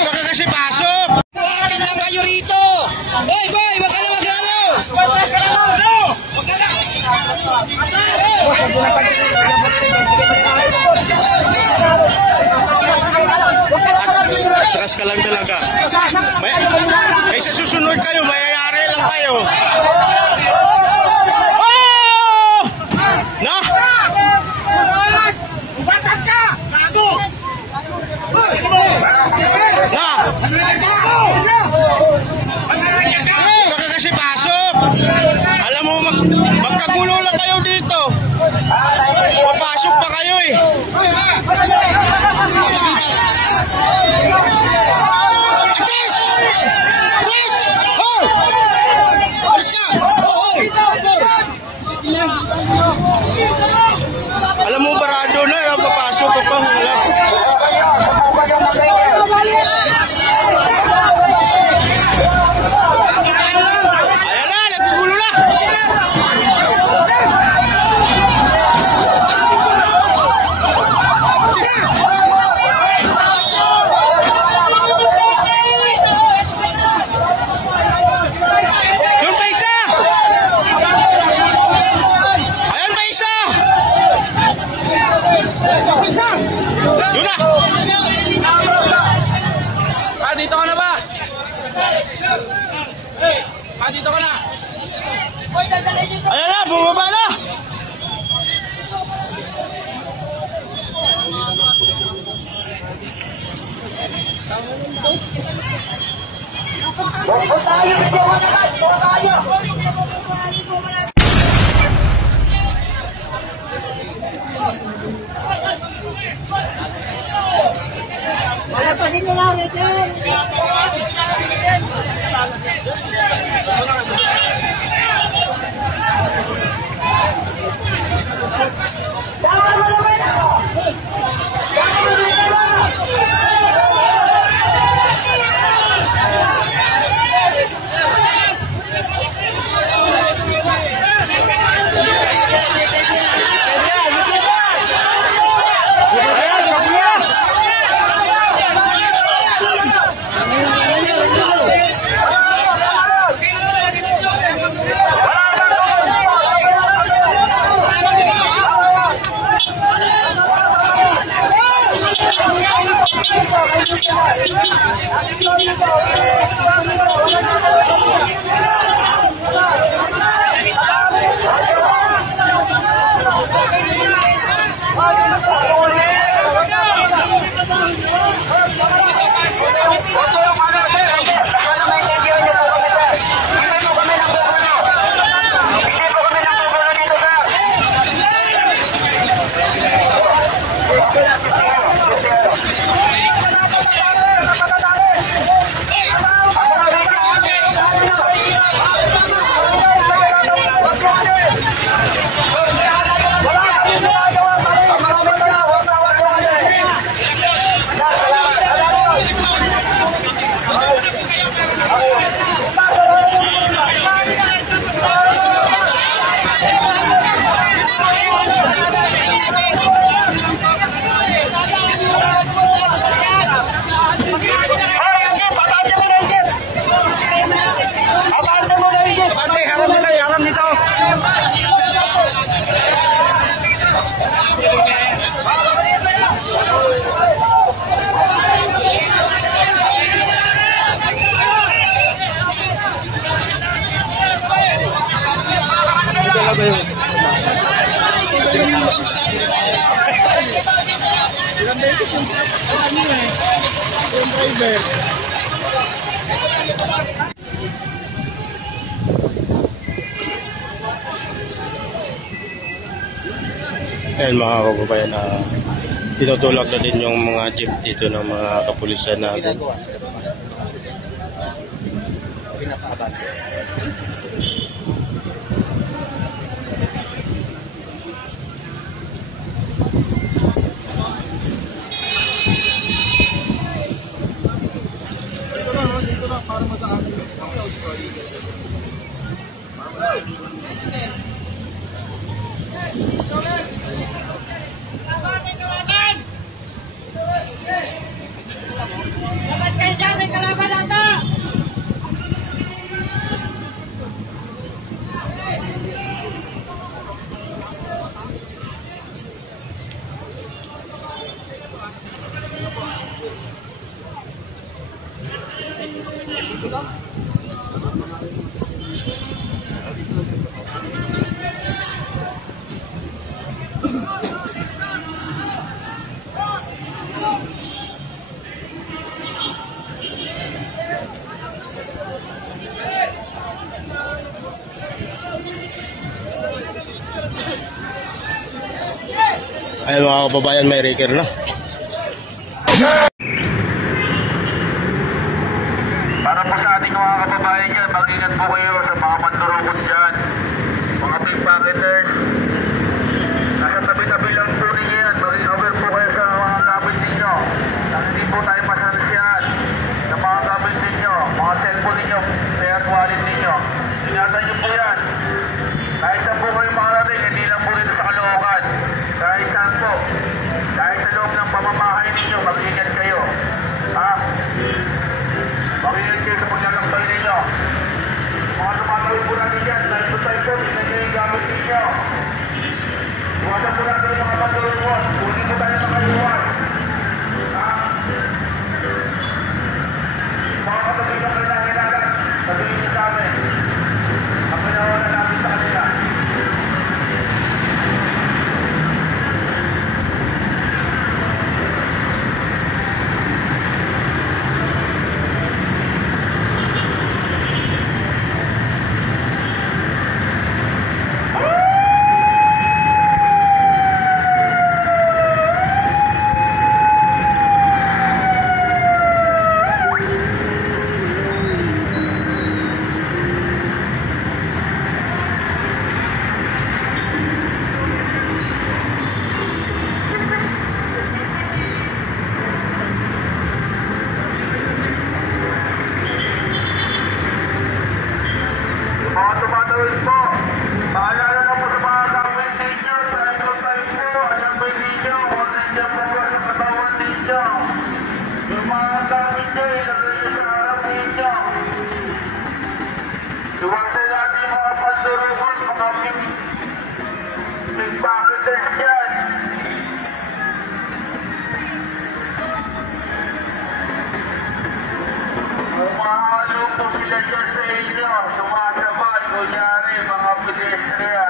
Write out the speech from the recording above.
Baka kasi pasok. Atin lang kayo rito. Hey boy, wag ka na maglalo. Atras ka lang talaga. May sa susunod kayo, mayayari lang kayo. Oh! Na? Batas ka! Bago! Na? Baka kasi pasok. Alam mo, magkagulo lang kayo dito. Papasok pa kayo eh. Atis! Atis! Oh! Alis ka! Oh! Alam mo, barado na. Papasok ka pa. Wala. Ayan na, naggugulo na. Yung pa isa. Ayan pa isa. Yun na. Dito ka na ba? Dito ka na. Ayan na, bumaba na. Ayan mga kababayan, tinutulak na din yung mga jeep dito ng mga kapulisan natin. Dito na para masaan yung sorry. Ay mga kababayan, may raker na. Para po sa ating mga kababayan dyan, mag-ingat po kayo sa mga mandurukot dyan. Mga pickpocketers. Nasa tabi-tabi lang po ninyo yan. Maging aware po kayo sa mga gamit ninyo. At hindi po tayo masanasyan sa mga gamit ninyo, mga cellphone ninyo, kaya wallet ninyo. Ingatan nyo po yan. Kahit saan po kayo makarating, hindi lang po dito sa Caloocan. Kahit saan po. Kahit sa loob ng pamamahay ninyo, mag-ingat kayo. Ha? Mag-ingat kayo sa paglalakbay ninyo. Mga lumatawid po natin yan, tayo po tayo po, tingnan nyo yung gamit ninyo. Iwasan po natin yung mga paglalakbay. Hindi po tayo makaiwan. Ha? Mga katabi ng kailangan, sabihin nyo sa amin. Ang pinawalan namin sa kanila. Mga tumatawid po, paalala lang po sa mga gamit ninyo, tayo po, alam ba ninyo, kung nandiyan po ba sa katawan ninyo. Yung mga gamit nyo, ilagay nyo sa harap ninyo. Iwasan natin yung mga pandurukot, mga pickpocketers dyan. Umahalo po sila dyan sa inyo, sumasabay, kunyari, mga pedestrian.